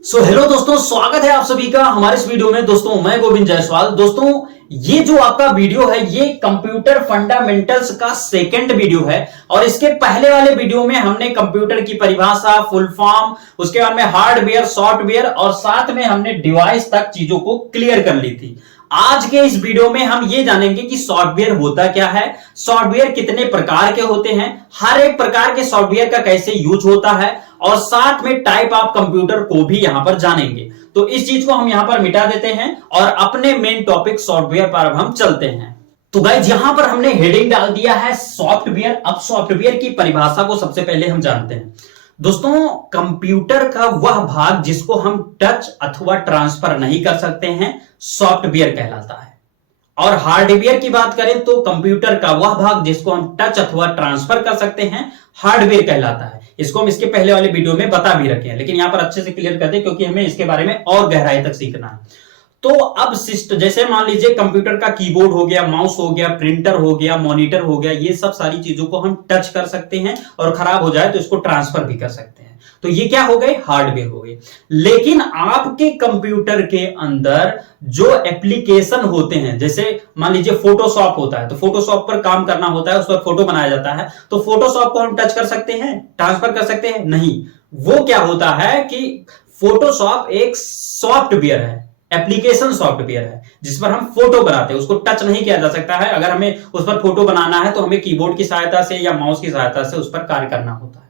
Hello दोस्तों, स्वागत है आप सभी का हमारे इस वीडियो में। दोस्तों मैं गोविंद जायसवाल। दोस्तों ये जो आपका वीडियो है ये कंप्यूटर फंडामेंटल्स का सेकंड वीडियो है और इसके पहले वाले वीडियो में हमने कंप्यूटर की परिभाषा, फुल फॉर्म, उसके बाद में हार्डवेयर, सॉफ्टवेयर और साथ में हमने डिवाइस तक चीजों को क्लियर कर ली थी। आज के इस वीडियो में हम ये जानेंगे कि सॉफ्टवेयर होता क्या है, सॉफ्टवेयर कितने प्रकार के होते हैं, हर एक प्रकार के सॉफ्टवेयर का कैसे यूज होता है और साथ में टाइप ऑफ कंप्यूटर को भी यहां पर जानेंगे। तो इस चीज को हम यहां पर मिटा देते हैं और अपने मेन टॉपिक सॉफ्टवेयर पर अब हम चलते हैं। तो गाइज यहां पर हमने हेडिंग डाल दिया है सॉफ्टवेयर। अब सॉफ्टवेयर की परिभाषा को सबसे पहले हम जानते हैं। दोस्तों कंप्यूटर का वह भाग जिसको हम टच अथवा ट्रांसफर नहीं कर सकते हैं सॉफ्टवेयर कहलाता है। और हार्डवेयर की बात करें तो कंप्यूटर का वह भाग जिसको हम टच अथवा ट्रांसफर कर सकते हैं हार्डवेयर कहलाता है। इसको हम इसके पहले वाले वीडियो में बता भी रखे हैं, लेकिन यहां पर अच्छे से क्लियर कर दें क्योंकि हमें इसके बारे में और गहराई तक सीखना है। तो अब सिस्टम, जैसे मान लीजिए कंप्यूटर का कीबोर्ड हो गया, माउस हो गया, प्रिंटर हो गया, मॉनिटर हो गया, ये सब सारी चीजों को हम टच कर सकते हैं और खराब हो जाए तो इसको ट्रांसफर भी कर सकते हैं। तो ये क्या हो गए, हार्डवेयर हो गए। लेकिन आपके कंप्यूटर के अंदर जो एप्लीकेशन होते हैं, जैसे मान लीजिए फोटोशॉप होता है तो फोटोशॉप पर काम करना होता है, उस पर फोटो बनाया जाता है, तो फोटोशॉप को हम टच कर सकते हैं, ट्रांसफर कर सकते हैं? नहीं। वो क्या होता है कि फोटोशॉप एक सॉफ्टवेयर है, एप्लीकेशन सॉफ्टवेयर है जिस पर हम फोटो बनाते हैं, उसको टच नहीं किया जा सकता है। अगर हमें उस पर फोटो बनाना है तो हमें कीबोर्ड की सहायता से या माउस की सहायता से उस पर कार्य करना होता है।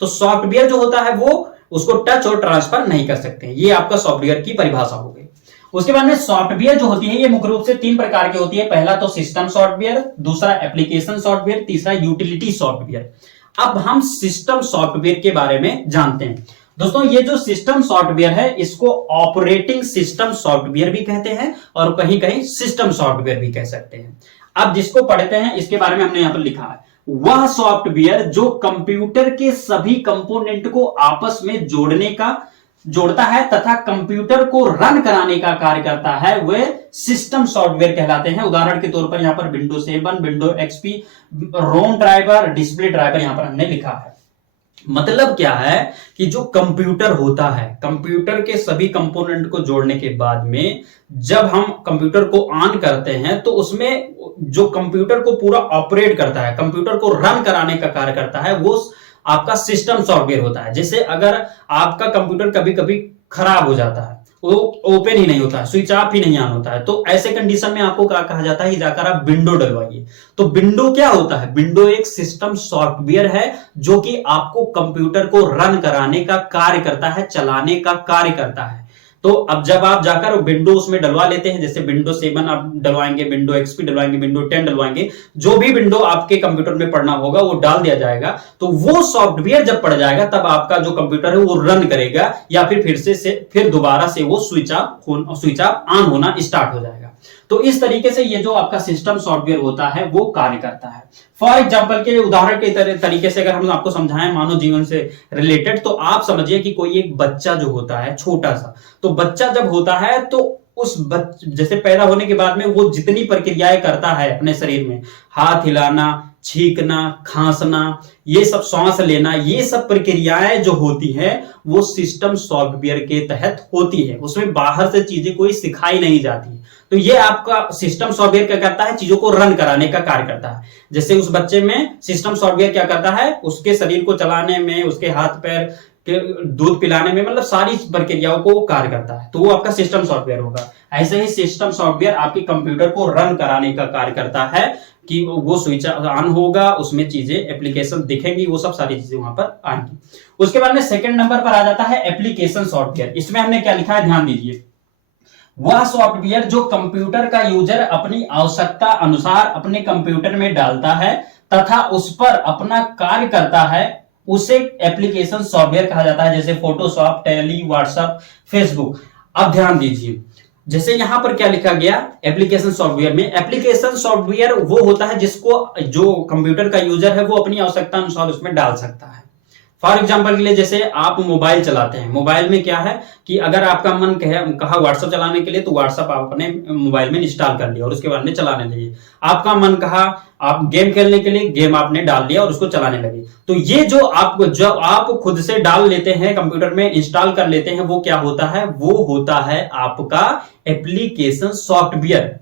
तो सॉफ्टवेयर जो होता है वो उसको टच और ट्रांसफर नहीं कर सकते हैं। ये आपका सॉफ्टवेयर की परिभाषा हो गई। उसके बाद में सॉफ्टवेयर जो होती है ये मुख्य रूप से तीन प्रकार की होती है। पहला तो सिस्टम सॉफ्टवेयर, दूसरा एप्लीकेशन सॉफ्टवेयर, तीसरा यूटिलिटी सॉफ्टवेयर। अब हम सिस्टम सॉफ्टवेयर के बारे में जानते हैं। दोस्तों ये जो सिस्टम सॉफ्टवेयर है इसको ऑपरेटिंग सिस्टम सॉफ्टवेयर भी कहते हैं और कहीं कहीं सिस्टम सॉफ्टवेयर भी कह सकते हैं। अब जिसको पढ़ते हैं इसके बारे में हमने यहां पर लिखा है, वह सॉफ्टवेयर जो कंप्यूटर के सभी कंपोनेंट को आपस में जोड़ता है तथा कंप्यूटर को रन कराने का कार्य करता है वह सिस्टम सॉफ्टवेयर कहलाते हैं। उदाहरण के तौर पर यहां पर विंडो 7, विंडो एक्सपी, रोम ड्राइवर, डिस्प्ले ड्राइवर यहां पर हमने लिखा है। मतलब क्या है कि जो कंप्यूटर होता है, कंप्यूटर के सभी कंपोनेंट को जोड़ने के बाद में जब हम कंप्यूटर को ऑन करते हैं तो उसमें जो कंप्यूटर को पूरा ऑपरेट करता है, कंप्यूटर को रन कराने का कार्य करता है, वो आपका सिस्टम सॉफ्टवेयर होता है। जैसे अगर आपका कंप्यूटर कभी कभी खराब हो जाता है, वो ओपन ही नहीं होता है, स्विच ऑफ ही नहीं ऑन होता है, तो ऐसे कंडीशन में आपको क्या कहा जाता है कि जाकर आप विंडो डलवाइए। तो विंडो क्या होता है? विंडो एक सिस्टम सॉफ्टवेयर है जो कि आपको कंप्यूटर को रन कराने का कार्य करता है, चलाने का कार्य करता है। तो अब जब आप जाकर विंडो उसमें डलवा लेते हैं, जैसे विंडो 7 आप डलवाएंगे, विंडो एक्सपी डलवाएंगे, विंडो 10 डलवाएंगे, जो भी विंडो आपके कंप्यूटर में पढ़ना होगा वो डाल दिया जाएगा। तो वो सॉफ्टवेयर जब पड़ जाएगा तब आपका जो कंप्यूटर है वो रन करेगा या फिर दोबारा से वो स्विच ऑफ ऑन होना स्टार्ट हो जाएगा। तो इस तरीके से ये जो आपका सिस्टम सॉफ्टवेयर होता है वो कार्य करता है। फॉर एग्जांपल के उदाहरण के तरीके से अगर हम आपको समझाएं मानव जीवन से रिलेटेड, तो आप समझिए कि कोई एक बच्चा जो होता है छोटा सा, तो बच्चा जब होता है तो उस जैसे पैदा होने के बाद में वो जितनी प्रक्रियाएं करता है अपने शरीर में, हाथ हिलाना, छींकना, खांसना, ये सब, सांस लेना, ये सब प्रक्रियाएं जो होती हैं वो सिस्टम सॉफ्टवेयर के तहत होती है। उसमें बाहर से चीजें कोई सिखाई नहीं जाती। तो ये आपका सिस्टम सॉफ्टवेयर क्या करता है? चीजों को रन कराने का कार्य करता है। जैसे उस बच्चे में सिस्टम सॉफ्टवेयर क्या करता है? उसके शरीर को चलाने में, उसके हाथ पैर के दूध पिलाने में, मतलब सारी प्रक्रियाओं को वो कार्य करता है। तो वो आपका सिस्टम सॉफ्टवेयर होगा। ऐसे ही सिस्टम सॉफ्टवेयर आपके कंप्यूटर को रन कराने का कार्य करता है कि वो स्विच ऑन होगा, उसमें चीजें, एप्लीकेशन दिखेंगी, वो सब सारी चीजें वहां पर आएंगी। उसके बाद में सेकंड नंबर पर आ जाता है एप्लीकेशन सॉफ्टवेयर। इसमें हमने क्या लिखा है, ध्यान दीजिए। वह सॉफ्टवेयर जो कंप्यूटर का यूजर अपनी आवश्यकता अनुसार अपने कंप्यूटर में डालता है तथा उस पर अपना कार्य करता है उसे एप्लीकेशन सॉफ्टवेयर कहा जाता है। जैसे फोटोशॉप, टैली, व्हाट्सएप, फेसबुक। अब ध्यान दीजिए, जैसे यहां पर क्या लिखा गया एप्लीकेशन सॉफ्टवेयर में, एप्लीकेशन सॉफ्टवेयर वो होता है जिसको जो कंप्यूटर का यूजर है वो अपनी आवश्यकता अनुसार उसमें डाल सकता है। फॉर एग्जाम्पल के लिए जैसे आप मोबाइल चलाते हैं, मोबाइल में क्या है कि अगर आपका मन कहा व्हाट्सएप चलाने के लिए, तो व्हाट्सएप आप अपने मोबाइल में इंस्टॉल कर लिया और उसके बाद में चलाने लगे। आपका मन कहा आप गेम खेलने के लिए, गेम आपने डाल लिया और उसको चलाने लगे। तो ये जो आप खुद से डाल लेते हैं कंप्यूटर में, इंस्टॉल कर लेते हैं, वो क्या होता है, वो होता है आपका एप्लीकेशन सॉफ्टवेयर।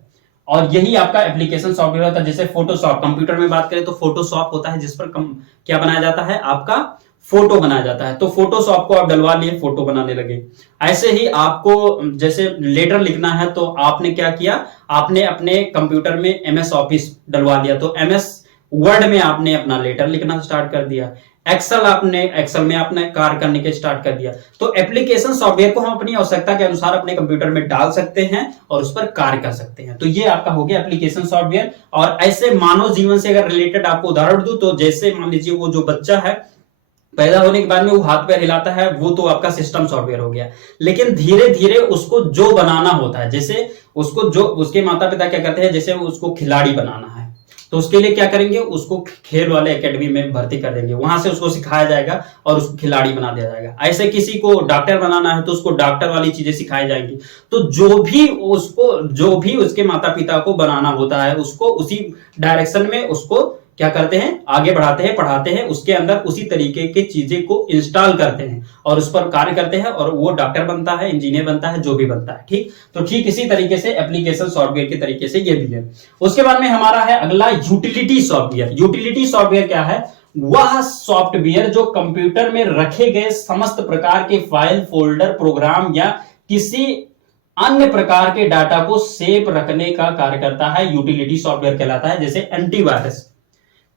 और यही आपका एप्लीकेशन सॉफ्टवेयर होता है। जैसे फोटोशॉप, कंप्यूटर में बात करें तो फोटोशॉप होता है जिस पर क्या बनाया जाता है, आपका फोटो बनाया जाता है। तो फोटोशॉप को आप डलवा लिए, फोटो बनाने लगे। ऐसे ही आपको जैसे लेटर लिखना है तो आपने क्या किया, आपने अपने कंप्यूटर में एमएस ऑफिस डलवा लिया, तो एमएस वर्ड में आपने अपना लेटर लिखना स्टार्ट कर दिया। एक्सेल में आपने कार्य करने के स्टार्ट कर दिया। तो एप्लीकेशन सॉफ्टवेयर को हम अपनी आवश्यकता के अनुसार अपने कंप्यूटर में डाल सकते हैं और उस पर कार्य कर सकते हैं। तो ये आपका हो गया एप्लीकेशन सॉफ्टवेयर। और ऐसे मानव जीवन से अगर रिलेटेड आपको उदाहरण दूं तो जैसे मान लीजिए वो जो बच्चा है पैदा होने के बाद में वो हाथ पैर हिलाता है, वो तो आपका सिस्टम सॉफ्टवेयर हो गया। लेकिन धीरे धीरे उसको जो बनाना होता है, जैसे उसको जो उसके माता पिता क्या करते हैं, जैसे उसको खिलाड़ी बनाना है तो उसके लिए क्या करेंगे, उसको खेल वाले एकेडमी में भर्ती कर देंगे, वहां से उसको सिखाया जाएगा और उसको खिलाड़ी बना दिया जाएगा। ऐसे किसी को डॉक्टर बनाना है तो उसको डॉक्टर वाली चीजें सिखाई जाएंगी। तो जो भी उसके माता पिता को बनाना होता है, उसको उसी डायरेक्शन में उसको क्या करते हैं, आगे बढ़ाते हैं, पढ़ाते हैं, उसके अंदर उसी तरीके की चीजें को इंस्टॉल करते हैं और उस पर कार्य करते हैं और वो डॉक्टर बनता है, इंजीनियर बनता है, जो भी बनता है। ठीक, तो ठीक इसी तरीके से एप्लीकेशन सॉफ्टवेयर के तरीके से ये भी है। उसके बाद में हमारा है अगला यूटिलिटी सॉफ्टवेयर। यूटिलिटी सॉफ्टवेयर क्या है, वह सॉफ्टवेयर जो कंप्यूटर में रखे गए समस्त प्रकार के फाइल, फोल्डर, प्रोग्राम या किसी अन्य प्रकार के डाटा को सेव रखने का कार्य करता है, यूटिलिटी सॉफ्टवेयर कहलाता है। जैसे एंटीवायरस,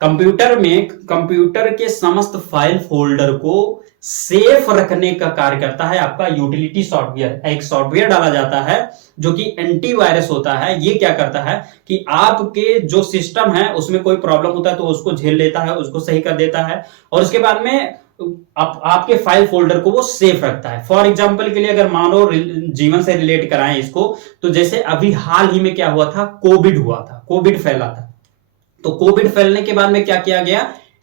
कंप्यूटर के समस्त फाइल फोल्डर को सेफ रखने का कार्य करता है आपका यूटिलिटी सॉफ्टवेयर। एक सॉफ्टवेयर डाला जाता है जो कि एंटीवायरस होता है। ये क्या करता है कि आपके जो सिस्टम है उसमें कोई प्रॉब्लम होता है तो उसको झेल लेता है, उसको सही कर देता है और उसके बाद में आपके फाइल फोल्डर को वो सेफ रखता है। फॉर एग्जांपल के लिए अगर मानो जीवन से रिलेट कराएं इसको, तो जैसे अभी हाल ही में क्या हुआ था, कोविड हुआ था, कोविड फैला था। तो कोविड फैलने के बाद में क्या किया गया,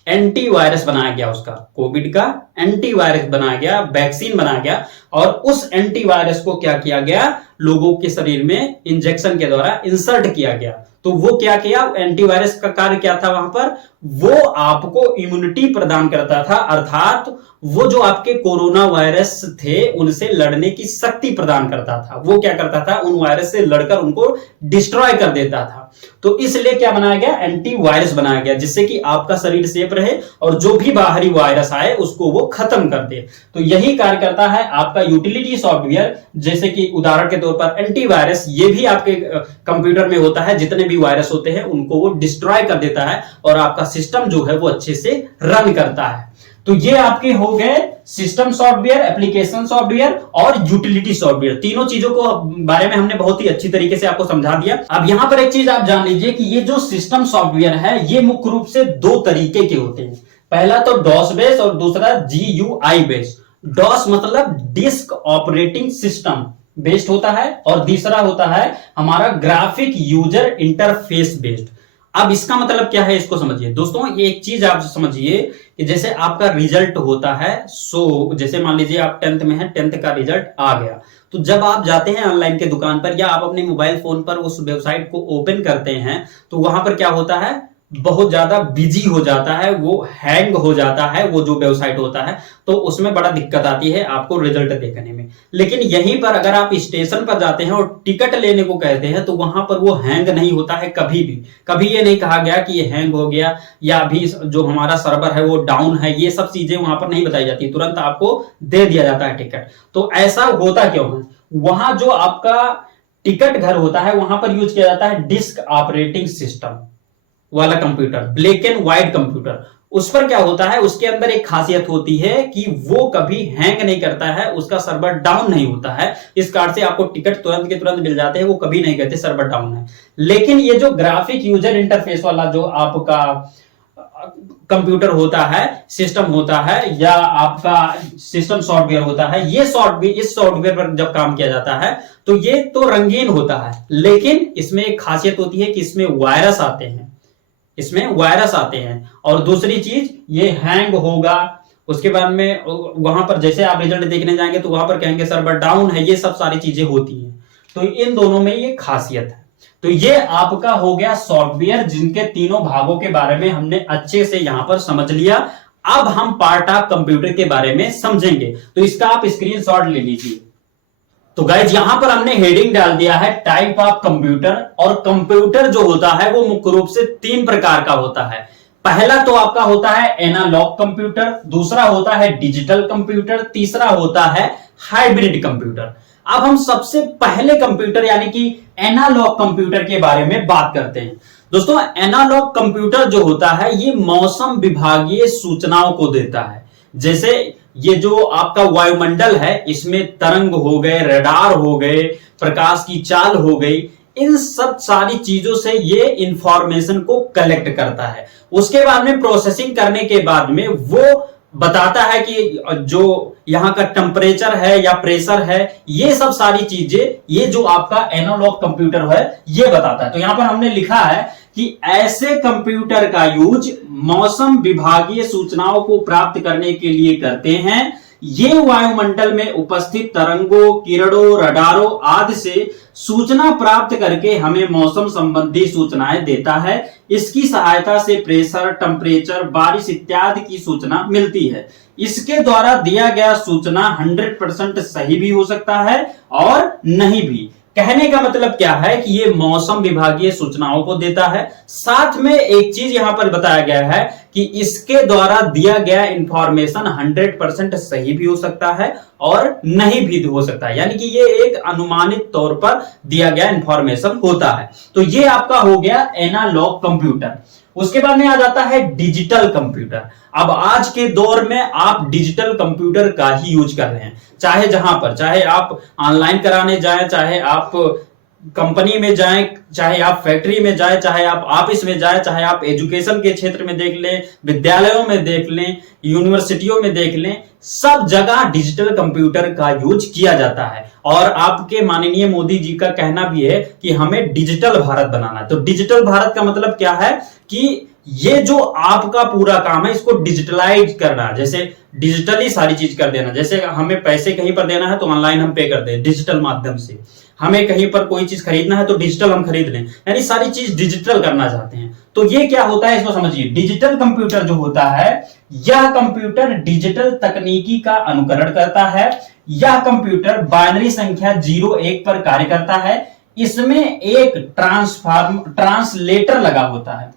एंटीवायरस बनाया गया, उसका कोविड का एंटीवायरस बनाया गया, वैक्सीन बनाया गया और उस एंटीवायरस को क्या किया गया, लोगों के शरीर में इंजेक्शन के द्वारा इंसर्ट किया गया। तो वो क्या किया, एंटीवायरस का कार्य क्या था वहां पर, वो आपको इम्यूनिटी प्रदान करता था, अर्थात वो जो आपके कोरोना वायरस थे उनसे लड़ने की शक्ति प्रदान करता था। वो क्या करता था, उन वायरस से लड़कर उनको डिस्ट्रॉय कर देता था। तो इसलिए क्या बनाया गया, एंटीवायरस बनाया गया, जिससे कि आपका शरीर सेफ रहे और जो भी बाहरी वायरस आए उसको वो खत्म कर दे। तो यही कार्य करता है आपका यूटिलिटी सॉफ्टवेयर। जैसे कि उदाहरण के तौर पर एंटीवायरस, ये भी आपके कंप्यूटर में होता है, जितने भी वायरस होते हैं उनको वो डिस्ट्रॉय कर देता है और आपका सिस्टम जो है वो अच्छे से रन करता है। तो ये आपके हो गए सिस्टम सॉफ्टवेयर, एप्लीकेशन सॉफ्टवेयर और यूटिलिटी सॉफ्टवेयर। तीनों चीजों को बारे में हमने बहुत ही अच्छी तरीके से आपको समझा दिया। अब यहां पर एक चीज आप जान लीजिए कि ये जो सिस्टम सॉफ्टवेयर है ये मुख्य रूप से दो तरीके के होते हैं। पहला तो डॉस बेस और दूसरा GUI बेस। डॉस मतलब डिस्क ऑपरेटिंग सिस्टम बेस्ड होता है और तीसरा होता है हमारा ग्राफिक यूजर इंटरफेस बेस्ड। अब इसका मतलब क्या है, इसको समझिए दोस्तों। ये एक चीज आप समझिए कि जैसे आपका रिजल्ट होता है, जैसे मान लीजिए आप 10th में हैं, 10th का रिजल्ट आ गया, तो जब आप जाते हैं ऑनलाइन के दुकान पर या आप अपने मोबाइल फोन पर उस वेबसाइट को ओपन करते हैं तो वहां पर क्या होता है, बहुत ज्यादा बिजी हो जाता है, वो हैंग हो जाता है, वो जो वेबसाइट होता है, तो उसमें बड़ा दिक्कत आती है आपको रिजल्ट देखने में। लेकिन यहीं पर अगर आप स्टेशन पर जाते हैं और टिकट लेने को कहते हैं तो वहां पर वो हैंग नहीं होता है कभी भी। कभी ये नहीं कहा गया कि ये हैंग हो गया या अभी जो हमारा सर्वर है वो डाउन है, ये सब चीजें वहां पर नहीं बताई जाती, तुरंत आपको दे दिया जाता है टिकट। तो ऐसा होता क्यों है, वहां जो आपका टिकट घर होता है वहां पर यूज किया जाता है डिस्क ऑपरेटिंग सिस्टम वाला computer, black and white computer. उस पर क्या होता है, उसके अंदर एक खासियत होती है कि वो कभी हैंग नहीं करता है, उसका सर्वर डाउन नहीं होता है। इस कारण से आपको टिकट तुरंत के तुरंत मिल जाते हैं, वो कभी नहीं कहते सर्वर डाउन है। लेकिन ये जो ग्राफिक यूजर इंटरफेस वाला जो आपका कंप्यूटर होता है, सिस्टम होता है या आपका सिस्टम सॉफ्टवेयर होता है, ये सॉफ्टवेयर, इस सॉफ्टवेयर पर जब काम किया जाता है तो ये तो रंगीन होता है, लेकिन इसमें एक खासियत होती है कि इसमें वायरस आते हैं, इसमें वायरस आते हैं। और दूसरी चीज, ये हैंग होगा, उसके बाद में वहां पर जैसे आप रिजल्ट देखने जाएंगे तो वहां पर कहेंगे सर्वर डाउन है, ये सब सारी चीजें होती हैं। तो इन दोनों में ये खासियत है। तो ये आपका हो गया सॉफ्टवेयर, जिनके तीनों भागों के बारे में हमने अच्छे से यहां पर समझ लिया। अब हम पार्ट ऑफ कंप्यूटर के बारे में समझेंगे, तो इसका आप स्क्रीनशॉट ले लीजिए। तो गाइज यहां पर हमने हेडिंग डाल दिया है टाइप ऑफ कंप्यूटर। और कंप्यूटर जो होता है वो मुख्य रूप से 3 प्रकार का होता है। पहला तो आपका होता है एनालॉग कंप्यूटर, दूसरा होता है डिजिटल कंप्यूटर, तीसरा होता है हाइब्रिड कंप्यूटर। अब हम सबसे पहले कंप्यूटर यानी कि एनालॉग कंप्यूटर के बारे में बात करते हैं। दोस्तों एनालॉग कंप्यूटर जो होता है ये मौसम विभागीय सूचनाओं को देता है। जैसे ये जो आपका वायुमंडल है इसमें तरंग हो गए, रडार हो गए, प्रकाश की चाल हो गई, इन सब सारी चीजों से ये इंफॉर्मेशन को कलेक्ट करता है। उसके बाद में प्रोसेसिंग करने के बाद में वो बताता है कि जो यहां का टेम्परेचर है या प्रेशर है, ये सब सारी चीजें ये जो आपका एनालॉग कंप्यूटर है ये बताता है। तो यहां पर हमने लिखा है कि ऐसे कंप्यूटर का यूज मौसम विभागीय सूचनाओं को प्राप्त करने के लिए करते हैं। ये वायुमंडल में उपस्थित तरंगों, किरणों, रडारों आदि से सूचना प्राप्त करके हमें मौसम संबंधी सूचनाएं देता है। इसकी सहायता से प्रेशर, टेम्परेचर, बारिश इत्यादि की सूचना मिलती है। इसके द्वारा दिया गया सूचना 100% सही भी हो सकता है और नहीं भी। कहने का मतलब क्या है कि ये मौसम विभागीय सूचनाओं को देता है। साथ में एक चीज यहां पर बताया गया है कि इसके द्वारा दिया गया इंफॉर्मेशन 100% सही भी हो सकता है और नहीं भी हो सकता है, यानी कि ये एक अनुमानित तौर पर दिया गया इंफॉर्मेशन होता है। तो ये आपका हो गया एनालॉग कंप्यूटर। उसके बाद में आ जाता है डिजिटल कंप्यूटर। अब आज के दौर में आप डिजिटल कंप्यूटर का ही यूज कर रहे हैं, चाहे जहां पर, चाहे आप ऑनलाइन कराने जाएं, चाहे आप कंपनी में जाएं, चाहे आप फैक्ट्री में जाएं, चाहे आप ऑफिस में जाएं, चाहे आप एजुकेशन के क्षेत्र में देख लें, विद्यालयों में देख लें, यूनिवर्सिटियों में देख लें, सब जगह डिजिटल कंप्यूटर का यूज किया जाता है। और आपके माननीय मोदी जी का कहना भी है कि हमें डिजिटल भारत बनाना है। तो डिजिटल भारत का मतलब क्या है कि ये जो आपका पूरा काम है इसको डिजिटलाइज करना, जैसे डिजिटली सारी चीज कर देना। जैसे हमें पैसे कहीं पर देना है तो ऑनलाइन हम पे कर दें डिजिटल माध्यम से, हमें कहीं पर कोई चीज खरीदना है तो डिजिटल हम खरीद लें, यानी सारी चीज डिजिटल करना चाहते हैं। तो ये क्या होता है इसको समझिए। डिजिटल कंप्यूटर जो होता है यह कंप्यूटर डिजिटल तकनीकी का अनुकरण करता है। यह कंप्यूटर बाइनरी संख्या 0-1 पर कार्य करता है। इसमें एक ट्रांसलेटर लगा होता है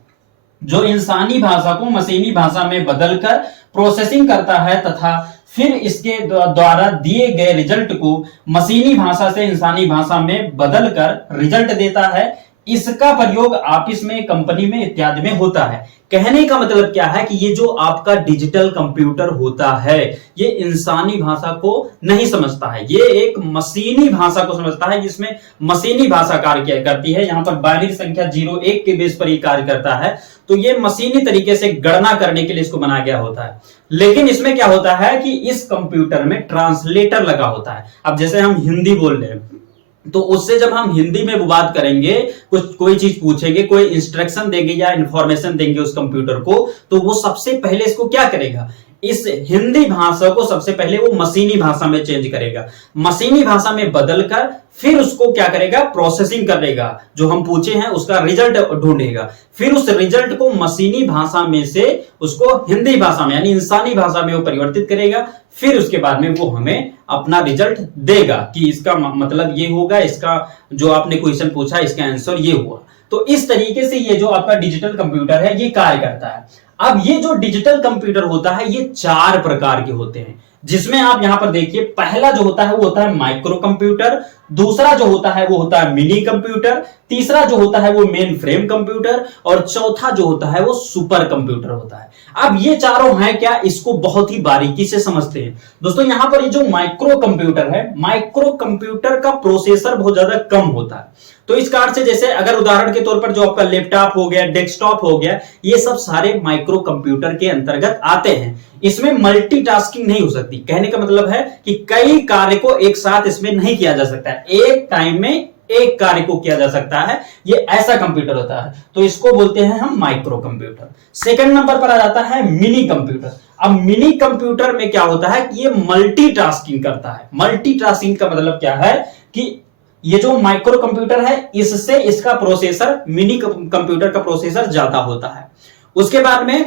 जो इंसानी भाषा को मशीनी भाषा में बदलकर प्रोसेसिंग करता है तथा फिर इसके द्वारा दिए गए रिजल्ट को मशीनी भाषा से इंसानी भाषा में बदलकर रिजल्ट देता है। इसका प्रयोग ऑफिस में, कंपनी में इत्यादि में होता है। कहने का मतलब क्या है कि ये जो आपका डिजिटल कंप्यूटर होता है ये इंसानी भाषा को नहीं समझता है, ये एक मशीनी भाषा को समझता है, जिसमें मशीनी भाषा कार्य करती है। यहां पर बाइनरी संख्या 0-1 के बेस पर ही कार्य करता है। तो ये मशीनी तरीके से गणना करने के लिए इसको बनाया गया होता है। लेकिन इसमें क्या होता है कि इस कंप्यूटर में ट्रांसलेटर लगा होता है। अब जैसे हम हिंदी बोल रहे हैं तो उससे जब हम हिंदी में बात करेंगे, कुछ कोई चीज पूछेंगे, कोई इंस्ट्रक्शन देंगे या इंफॉर्मेशन देंगे उस कंप्यूटर को, तो वो सबसे पहले इसको क्या करेगा, इस हिंदी भाषा को सबसे पहले वो मशीनी भाषा में चेंज करेगा। मशीनी भाषा में बदलकर फिर उसको क्या करेगा, प्रोसेसिंग करेगा, जो हम पूछे हैं उसका रिजल्ट ढूंढेगा। फिर उस रिजल्ट को मशीनी भाषा में से उसको हिंदी भाषा में यानी इंसानी भाषा में वो परिवर्तित करेगा। फिर उसके बाद में वो हमें अपना रिजल्ट देगा कि इसका मतलब ये होगा, इसका जो आपने क्वेश्चन पूछा इसका आंसर ये हुआ। तो इस तरीके से ये जो आपका डिजिटल कंप्यूटर है ये कार्य करता है। अब ये जो डिजिटल कंप्यूटर होता है ये 4 प्रकार के होते हैं, जिसमें आप यहां पर देखिए पहला जो होता है वो होता है माइक्रो कंप्यूटर, दूसरा जो होता है वो होता है मिनी कंप्यूटर, तीसरा जो होता है वो मेन फ्रेम कंप्यूटर और चौथा जो होता है वो सुपर कंप्यूटर होता है। अब ये चारों हैं क्या, इसको बहुत ही बारीकी से समझते हैं। दोस्तों यहां पर ये जो माइक्रो कंप्यूटर है, माइक्रो कंप्यूटर का प्रोसेसर बहुत ज्यादा कम होता है। तो इस कारण से जैसे अगर उदाहरण के तौर पर जो आपका लैपटॉप हो गया, डेस्कटॉप हो गया, ये सब सारे माइक्रो कंप्यूटर के अंतर्गत आते हैं। इसमें मल्टीटास्किंग नहीं हो सकती। कहने का मतलब है कि कई कार्य को एक साथ इसमें नहीं किया जा सकता है, एक टाइम में एक कार्य को किया जा सकता है, ये ऐसा कंप्यूटर होता है, तो इसको बोलते हैं हम माइक्रो कंप्यूटर। सेकंड नंबर पर आ जाता है मिनी कंप्यूटर। अब मिनी कंप्यूटर में क्या होता है कि ये मल्टीटास्किंग करता है। मल्टीटास्किंग का मतलब क्या है कि ये जो माइक्रो कंप्यूटर है इससे इसका प्रोसेसर मिनी कंप्यूटर का प्रोसेसर ज्यादा होता है। उसके बाद में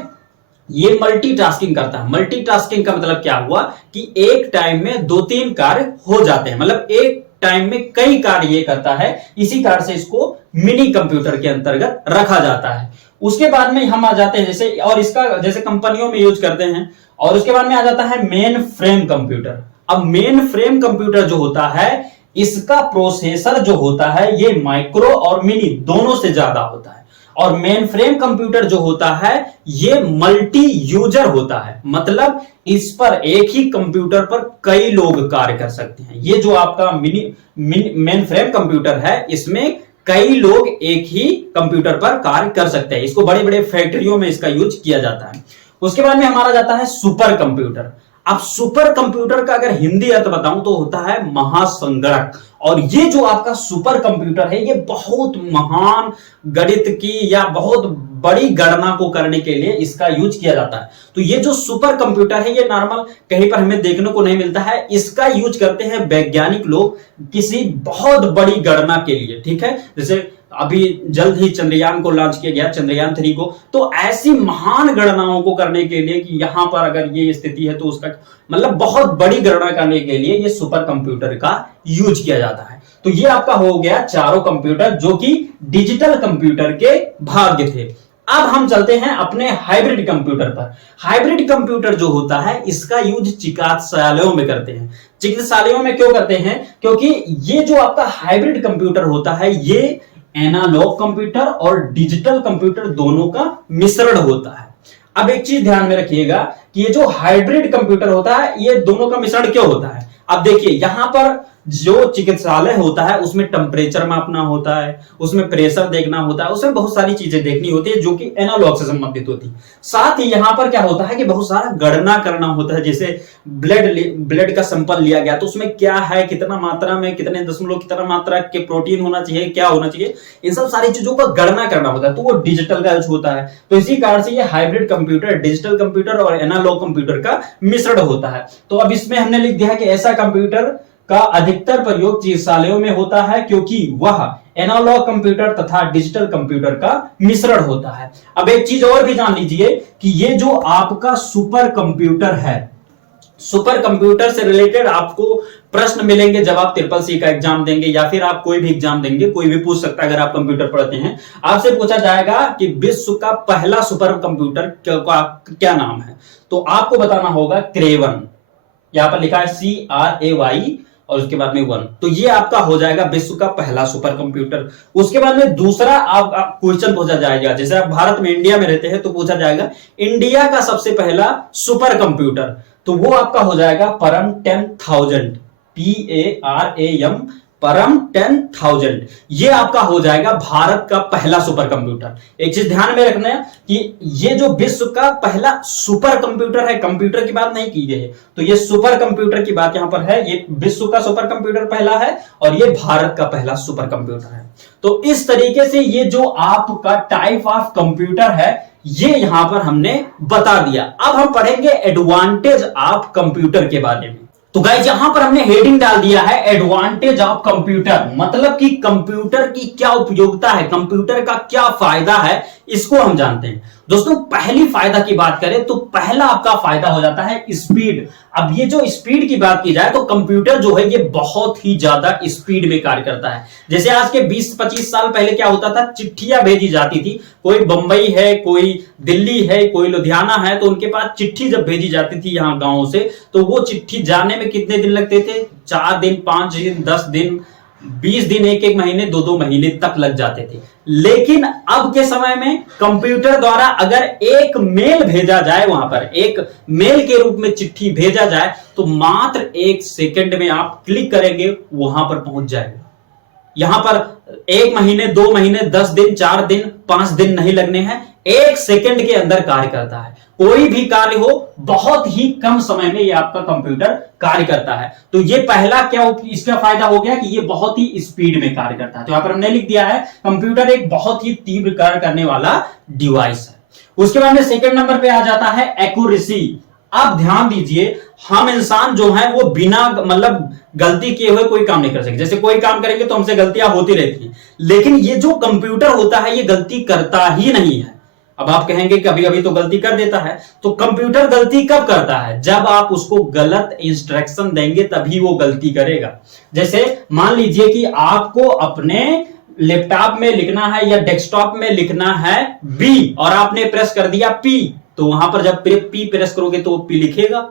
ये मल्टीटास्किंग करता है। मल्टीटास्किंग का मतलब क्या हुआ कि एक टाइम में 2-3 कार्य हो जाते हैं, मतलब एक टाइम में कई कार्य ये करता है, इसी कारण से इसको मिनी कंप्यूटर के अंतर्गत रखा जाता है। उसके बाद में हम आ जाते हैं जैसे, और इसका जैसे कंपनियों में यूज करते हैं। और उसके बाद में आ जाता है मेन फ्रेम कंप्यूटर। अब मेन फ्रेम कंप्यूटर जो होता है इसका प्रोसेसर जो होता है ये माइक्रो और मिनी दोनों से ज्यादा होता है। और मेन फ्रेम कंप्यूटर जो होता है ये मल्टी यूजर होता है, मतलब इस पर एक ही कंप्यूटर पर कई लोग कार्य कर सकते हैं। ये जो आपका मेन फ्रेम कंप्यूटर है इसमें कई लोग एक ही कंप्यूटर पर कार्य कर सकते हैं। इसको बड़े बड़े फैक्ट्रियों में इसका यूज किया जाता है। उसके बाद में हमारा जाता है सुपर कंप्यूटर। अब सुपर कंप्यूटर का अगर हिंदी अर्थ बताऊं तो होता है महासंगणक। और ये जो आपका सुपर कंप्यूटर है ये बहुत महान गणित की या बहुत बड़ी गणना को करने के लिए इसका यूज किया जाता है। तो ये जो सुपर कंप्यूटर है ये नॉर्मल कहीं पर हमें देखने को नहीं मिलता है। इसका यूज करते हैं वैज्ञानिक लोग किसी बहुत बड़ी गणना के लिए, ठीक है। जैसे अभी जल्द ही चंद्रयान को लॉन्च किया गया, चंद्रयान 3 को, तो ऐसी महान गणनाओं को करने के लिए कि यहां पर अगर ये स्थिति है तो उसका मतलब बहुत बड़ी गणना करने के लिए ये सुपर कंप्यूटर का यूज किया जाता है। तो ये आपका हो गया चारों कंप्यूटर जो कि डिजिटल कंप्यूटर के भाग थे। अब हम चलते हैं अपने हाइब्रिड कंप्यूटर पर। हाइब्रिड कंप्यूटर जो होता है इसका यूज चिकित्सालयों में करते हैं। चिकित्सालयों में क्यों करते हैं? क्योंकि ये जो आपका हाइब्रिड कंप्यूटर होता है ये एनालॉग कंप्यूटर और डिजिटल कंप्यूटर दोनों का मिश्रण होता है। अब एक चीज ध्यान में रखिएगा कि ये जो हाइब्रिड कंप्यूटर होता है ये दोनों का मिश्रण क्यों होता है। अब देखिए यहां पर जो चिकित्सालय होता है उसमें टेम्परेचर मापना होता है, उसमें प्रेशर देखना होता है, उसमें बहुत सारी चीजें देखनी होती है जो कि एनालॉग से संबंधित होती है। साथ ही यहां पर क्या होता है कि बहुत सारा गणना करना होता है। जैसे ब्लड का सैंपल लिया गया तो उसमें क्या है, कितना मात्रा में, कितने दशमलव कितना मात्रा के प्रोटीन होना चाहिए, क्या होना चाहिए, इन सब सारी चीजों का गणना करना होता है। तो वो डिजिटल का यूज होता है। तो इसी कारण से ये हाइब्रिड कंप्यूटर डिजिटल कंप्यूटर और एनालॉग कंप्यूटर का मिश्रण होता है। तो अब इसमें हमने लिख दिया कि ऐसा कंप्यूटर का अधिकतर प्रयोग चिकित्सालयों में होता है क्योंकि वह एनालॉग कंप्यूटर तथा डिजिटल कंप्यूटर का मिश्रण होता है। अब एक चीज और भी जान लीजिए कि ये जो आपका सुपर कंप्यूटर है, सुपर कंप्यूटर से रिलेटेड आपको प्रश्न मिलेंगे जब आप ट्रिपल-सी का एग्जाम देंगे या फिर आप कोई भी एग्जाम देंगे। कोई भी पूछ सकता है अगर आप कंप्यूटर पढ़ते हैं, आपसे पूछा जाएगा कि विश्व का पहला सुपर कंप्यूटर का क्या नाम है, तो आपको बताना होगा क्रेवन। यहां पर लिखा है CRAY और उसके बाद में 1, तो ये आपका हो जाएगा विश्व का पहला सुपर कंप्यूटर। उसके बाद में दूसरा आप क्वेश्चन पूछा जाएगा, जैसे आप भारत में इंडिया में रहते हैं तो पूछा जाएगा इंडिया का सबसे पहला सुपर कंप्यूटर, तो वो आपका हो जाएगा परम 10,000, PARAM, परम 10,000। ये आपका हो जाएगा भारत का पहला सुपर कंप्यूटर। एक चीज ध्यान में रखना है कि ये जो विश्व का पहला सुपर कंप्यूटर है, कंप्यूटर की बात नहीं की गई है, तो ये सुपर कंप्यूटर की बात यहां पर है। ये विश्व का सुपर कंप्यूटर पहला है और ये भारत का पहला सुपर कंप्यूटर है। तो इस तरीके से ये जो आपका टाइप ऑफ कंप्यूटर है ये यहां पर हमने बता दिया। अब हम पढ़ेंगे एडवांटेज ऑफ कंप्यूटर के बारे में। तो गाइस यहां पर हमने हेडिंग डाल दिया है एडवांटेज ऑफ कंप्यूटर, मतलब कि कंप्यूटर की क्या उपयोगिता है, कंप्यूटर का क्या फायदा है, इसको हम जानते हैं। दोस्तों पहली फायदा की बात करें तो पहला आपका फायदा हो जाता है स्पीड। अब ये जो स्पीड की बात की जाए तो कंप्यूटर जो है ये बहुत ही ज्यादा स्पीड में कार्य करता है। जैसे आज के 20-25 साल पहले क्या होता था, चिट्ठियां भेजी जाती थी। कोई बंबई है, कोई दिल्ली है, कोई लुधियाना है, तो उनके पास चिट्ठी जब भेजी जाती थी यहाँ गांव से, तो वो चिट्ठी जाने में कितने दिन लगते थे, 4 दिन, 5 दिन, 10 दिन, 20 दिन, 1-1 महीने, 2-2 महीने तक लग जाते थे। लेकिन अब के समय में कंप्यूटर द्वारा अगर एक मेल भेजा जाए, वहां पर एक मेल के रूप में चिट्ठी भेजा जाए तो मात्र 1 सेकंड में आप क्लिक करेंगे वहां पर पहुंच जाएगा। यहां पर 1 महीने, 2 महीने, 10 दिन, 4 दिन, 5 दिन नहीं लगने हैं, 1 सेकंड के अंदर कार्य करता है। कोई भी कार्य हो बहुत ही कम समय में ये आपका कंप्यूटर कार्य करता है। तो ये पहला क्या इसका फायदा हो गया कि ये बहुत ही स्पीड में कार्य करता है। तो यहां पर हमने लिख दिया है कंप्यूटर एक बहुत ही तीव्र कार्य करने वाला डिवाइस है। उसके बाद में सेकंड नंबर पे आ जाता है एक्यूरेसी। आप ध्यान दीजिए, हम इंसान जो है वो बिना मतलब गलती किए हुए कोई काम नहीं कर सकते। जैसे कोई काम करेंगे तो हमसे गलतियां होती रहती हैं, लेकिन ये जो कंप्यूटर होता है ये गलती करता ही नहीं है। अब आप कहेंगे कभी कभी तो गलती कर देता है, तो कंप्यूटर गलती कब करता है? जब आप उसको गलत इंस्ट्रक्शन देंगे तभी वो गलती करेगा। जैसे मान लीजिए कि आपको अपने लैपटॉप में लिखना है या डेस्कटॉप में लिखना है बी और आपने प्रेस कर दिया पी, तो वहां पर जब पी प्रेस करोगे तो पी लिखेगा,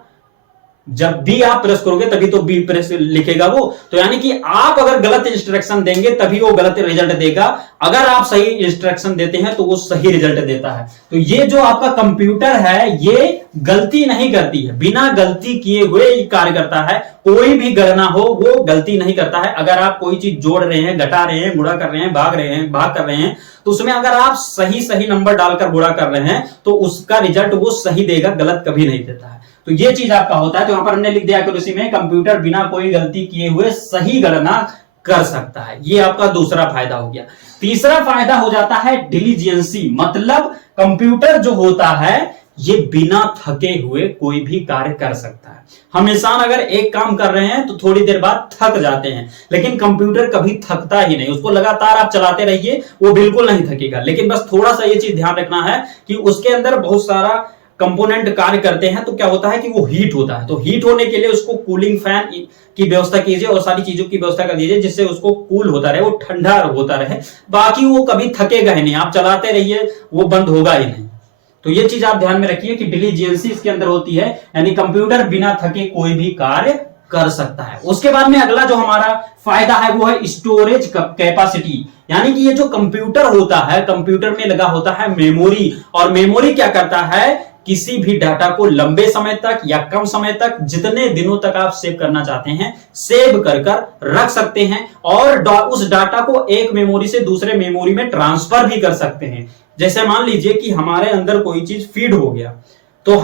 जब बी आप प्रेस करोगे तभी तो बी प्रेस लिखेगा वो। तो यानी कि आप अगर गलत इंस्ट्रक्शन देंगे तभी वो गलत रिजल्ट देगा, अगर आप सही इंस्ट्रक्शन देते हैं तो वो सही रिजल्ट देता है। तो ये जो आपका कंप्यूटर है ये गलती नहीं करती है, बिना गलती किए हुए कार्य करता है। कोई भी गणना हो वो गलती नहीं करता है। अगर आप कोई चीज जोड़ रहे हैं, घटा रहे हैं, गुणा कर रहे हैं, भाग कर रहे हैं, तो उसमें अगर आप सही नंबर डालकर गुणा कर रहे हैं तो उसका रिजल्ट वो सही देगा, गलत कभी नहीं देता है। तो ये चीज आपका होता है। तो यहां पर हमने लिख दिया एक्यूरेसी में कंप्यूटर बिना कोई गलती किए हुए सही गणना कर सकता है। ये आपका दूसरा फायदा हो गया। तीसरा फायदा हो जाता है डिलीजेंसी, मतलब कंप्यूटर जो होता है ये बिना थके हुए कोई भी कार्य कर सकता है। हम इंसान अगर एक काम कर रहे हैं तो थोड़ी देर बाद थक जाते हैं, लेकिन कंप्यूटर कभी थकता ही नहीं। उसको लगातार आप चलाते रहिए, वो बिल्कुल नहीं थकेगा। लेकिन बस थोड़ा सा ये चीज ध्यान रखना है कि उसके अंदर बहुत सारा कंपोनेंट कार्य करते हैं, तो क्या होता है कि वो हीट होता है। तो हीट होने के लिए उसको कूलिंग फैन की व्यवस्था कीजिए और सारी चीजों की व्यवस्था कर दीजिए जिससे उसको कूल होता रहे, वो ठंडा होता रहे। बाकी वो कभी थकेगा ही नहीं, आप चलाते रहिए वो बंद होगा ही नहीं। तो ये चीज आप ध्यान में रखिए कि डिलीजेंसी इसके अंदर होती है, यानी कंप्यूटर बिना थके कोई भी कार्य कर सकता है। उसके बाद में अगला जो हमारा फायदा है वो है स्टोरेज कैपेसिटी, यानी कि ये जो कंप्यूटर होता है, कंप्यूटर में लगा होता है मेमोरी, और मेमोरी क्या करता है किसी भी डाटा को लंबे समय तक या कम समय तक, जितने दिनों तक आप सेव करना चाहते हैं सेव कर रख सकते हैं, और उस डाटा को एक मेमोरी से दूसरे मेमोरी में ट्रांसफर भी कर सकते हैं। जैसे मान लीजिए कि हमारे अंदर कोई चीज फीड हो गया, तो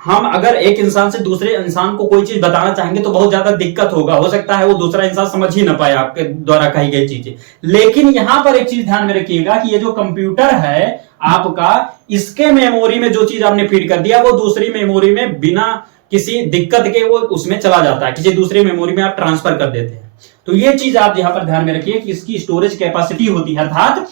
हम अगर एक इंसान से दूसरे इंसान को कोई चीज बताना चाहेंगे तो बहुत ज्यादा दिक्कत होगा, हो सकता है वो दूसरा इंसान समझ ही ना पाए आपके द्वारा कही गई चीजें। लेकिन यहां पर एक चीज ध्यान में रखिएगा कि ये जो कंप्यूटर है आपका, इसके मेमोरी में जो चीज आपने फीड कर दिया वो दूसरी मेमोरी में बिना किसी दिक्कत के वो उसमें चला जाता है, किसी दूसरी मेमोरी में आप ट्रांसफर कर देते हैं। तो ये चीज आप यहां पर ध्यान में रखिए कि इसकी स्टोरेज कैपेसिटी होती है, अर्थात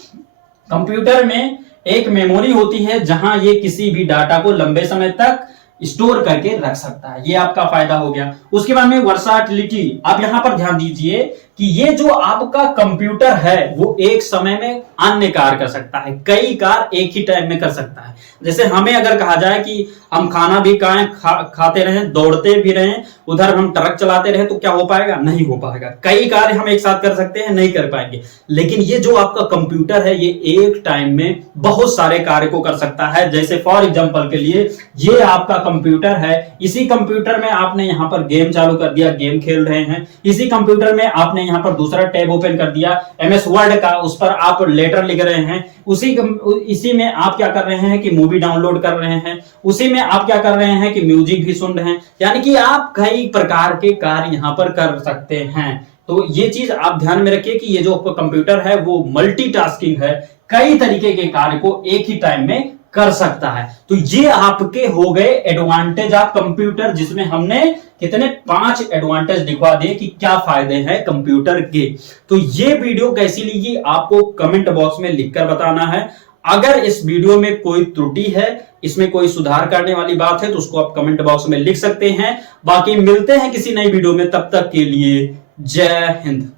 कंप्यूटर में एक मेमोरी होती है जहां ये किसी भी डाटा को लंबे समय तक स्टोर करके रख सकता है। ये आपका फायदा हो गया। उसके बाद में वर्साटिलिटी, आप यहां पर ध्यान दीजिए कि ये जो आपका कंप्यूटर है वो एक समय में अन्य कार्य कर सकता है, कई कार्य एक ही टाइम में कर सकता है। जैसे हमें अगर कहा जाए कि हम खाना भी खाते रहें, दौड़ते भी रहें, उधर हम ट्रक चलाते रहे, तो क्या हो पाएगा? नहीं हो पाएगा। कई कार्य हम एक साथ कर सकते हैं, नहीं कर पाएंगे। लेकिन ये जो आपका कंप्यूटर है ये एक टाइम में बहुत सारे कार्य को कर सकता है। जैसे फॉर एग्जांपल के लिए ये आपका कंप्यूटर है, इसी कंप्यूटर में आपने यहाँ पर गेम चालू कर दिया, गेम खेल रहे हैं। इसी कंप्यूटर में आपने यहाँ पर दूसरा टैब ओपन कर दिया MS वर्ड का, उस पर आप लेटर लिख रहे हैं। इसी में आप क्या कर रहे हैं कि मूवी डाउनलोड कर रहे हैं, उसी में आप क्या कर रहे हैं कि म्यूजिक भी सुन रहे हैं। यानी कि आप कई प्रकार के कार्य यहाँ पर कर सकते हैं। तो ये चीज आप ध्यान में रखिए कि ये जो कंप्यूटर है वो मल्टीटास्किंग है, कई तरीके के कार्य को एक ही टाइम में कर सकता है। तो ये आपके हो गए एडवांटेज ऑफ कंप्यूटर, जिसमें हमने कितने 5 एडवांटेज दिखा दिए कि क्या फायदे हैं कंप्यूटर के। तो ये वीडियो कैसी लगी आपको कमेंट बॉक्स में लिखकर बताना है। अगर इस वीडियो में कोई त्रुटि है, इसमें कोई सुधार करने वाली बात है, तो उसको आप कमेंट बॉक्स में लिख सकते हैं। बाकी मिलते हैं किसी नई वीडियो में, तब तक के लिए जय हिंद।